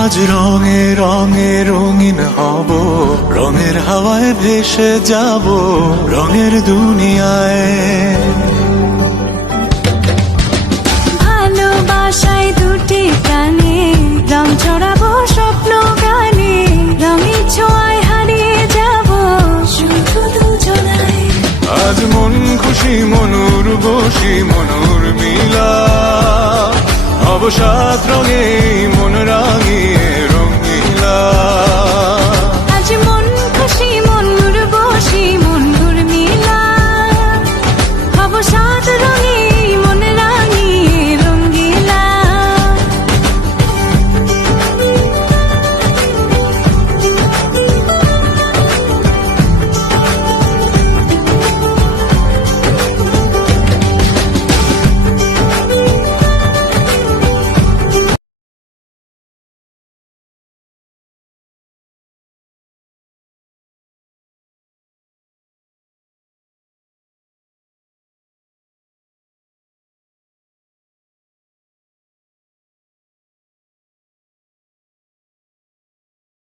আজ রঙে রঙে রঙিন হব, রঙের হাওয়ায় ভেসে যাব রঙের দুনিয়ায়। ভালোবাসায় দুটি প্রাণে রং ছড়াবো স্বপ্ন গানে, রঙের ছোঁয়ায় হারিয়ে যাব শুধু দুজনায়। আজ মন খুশি মনুর বসি মনুর মিলা, অবসাদ রঙে মন রাঙিয়ে রঙিলা।